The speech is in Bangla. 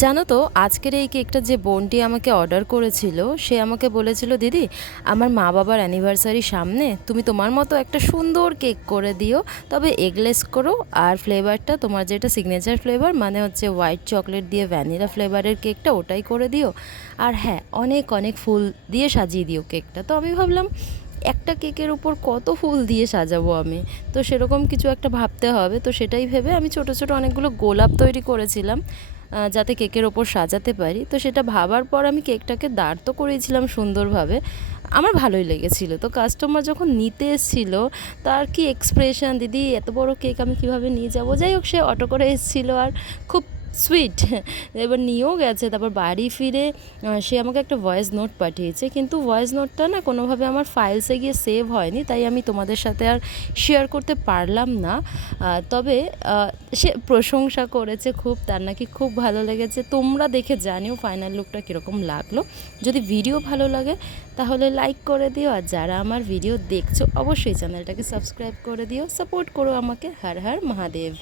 জানো তো আজকের এই কেকটা যে বোনটি আমাকে অর্ডার করেছিল সে আমাকে বলেছিল, দিদি আমার মা বাবার অ্যানিভার্সারি সামনে, তুমি তোমার মতো একটা সুন্দর কেক করে দিও, তবে এগলেস করো, আর ফ্লেভারটা তোমার যেটা সিগনেচার ফ্লেভার মানে হচ্ছে হোয়াইট চকলেট দিয়ে ভ্যানিলা ফ্লেভারের কেকটা ওটাই করে দিও, আর হ্যাঁ অনেক অনেক ফুল দিয়ে সাজিয়ে দিও কেকটা। তো আমি ভাবলাম একটা কেকের উপর কত ফুল দিয়ে সাজাবো আমি, তো সেরকম কিছু একটা ভাবতে হবে। তো সেটাই ভেবে আমি ছোট ছোট অনেকগুলো গোলাপ তৈরি করেছিলাম যাতে কেকের ওপর সাজাতে পারি। তো সেটা ভাবার পর আমি কেকটাকে দাঁড় তো করিয়েছিলাম সুন্দরভাবে, আমার ভালোই লেগেছিলো। তো কাস্টমার যখন নিতে এসেছিলো তার কি এক্সপ্রেশন, দিদি এত বড় কেক আমি কিভাবে নিয়ে যাব, যাই হোক সে অটো করে এসেছিলো আর খুব সুইট এবার নিয়েও গেছে। তারপর বাড়ি ফিরে সে আমাকে একটা ভয়েস নোট পাঠিয়েছে, কিন্তু ভয়েস নোটটা না কোনোভাবে আমার ফাইলসে গিয়ে সেভ হয়নি, তাই আমি তোমাদের সাথে আর শেয়ার করতে পারলাম না। তবে সে প্রশংসা করেছে খুব, তার নাকি খুব ভালো লেগেছে। তোমরা দেখে জানিও ফাইনাল লুকটা কীরকম লাগলো। যদি ভিডিও ভালো লাগে তাহলে লাইক করে দিও, আর যারা আমার ভিডিও দেখছো অবশ্যই চ্যানেলটাকে সাবস্ক্রাইব করে দিও, সাপোর্ট করো আমাকে। হর হর মহাদেব।